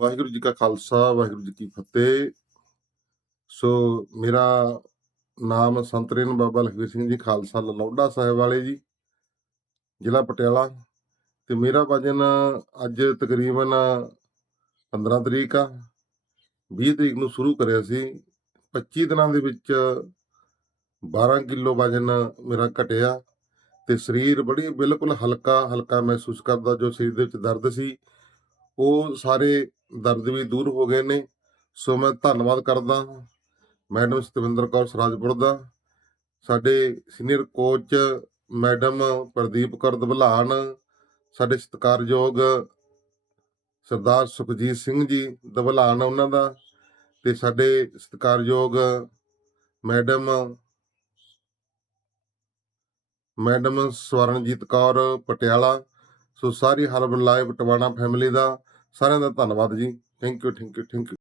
ਵਾਹਿਗੁਰੂ ਜੀ ਕਾ ਖਾਲਸਾ, ਵਾਹਿਗੁਰੂ ਜੀ ਕੀ ਫਤਿਹ। ਸੋ ਮੇਰਾ ਨਾਮ ਸੰਤਰੇਨ ਬਾਬਾ ਲਖਵੀਰ ਸਿੰਘ ਜੀ, ਖਾਲਸਾ ਲਲੌਡਾ ਸਾਹਿਬ ਵਾਲੇ ਜੀ, ਜ਼ਿਲ੍ਹਾ ਪਟਿਆਲਾ। ਤੇ ਮੇਰਾ ਵਜਨ ਅੱਜ ਤਕਰੀਬਨ 15 ਤਰੀਕ ਆ। 20 ਤਰੀਕ ਨੂੰ ਸ਼ੁਰੂ ਕਰਿਆ ਸੀ। 25 ਦਿਨਾਂ ਦੇ ਵਿੱਚ 12 ਕਿਲੋ ਵਜਨ ਮੇਰਾ ਘਟਿਆ। ਤੇ ਸਰੀਰ ਬੜੀ ਬਿਲਕੁਲ ਹਲਕਾ ਹਲਕਾ ਮਹਿਸੂਸ ਕਰਦਾ, ਜੋ ਸਰੀਰ ਦੇ ਵਿੱਚ ਦਰਦ ਸੀ। ਉਹ ਸਾਰੇ ਦਰਦ ਵੀ ਦੂਰ ਹੋ ਗਏ ਨੇ। ਸੋ ਮੈਂ ਧੰਨਵਾਦ ਕਰਦਾ ਮੈਡਮ ਸਤਵਿੰਦਰ ਕੌਰ ਸਰਾਜਪੁਰ ਦਾ। ਸਾਡੇ senior coach madam Pradeep Kaur Dablan ਸਾਡੇ ਸਤਿਕਾਰਯੋਗ ਸਰਦਾਰ ਸੁਖਜੀਤ ਸਿੰਘ ਜੀ ਦਬਲਾਨ ਉਹਨਾਂ ਦਾ ਤੇ ਸਾਡੇ ਸਤਿਕਾਰਯੋਗ madam madam Swaranjit Kaur Patiala. So ਸਾਰੀ ਹਰਬਲ ਲਾਈਫ ਟਵਾਣਾ ਫੈਮਿਲੀ ਦਾ ਸਾਰਿਆਂ ਦਾ ਧੰਨਵਾਦ ਜੀ। Thank you thank you thank you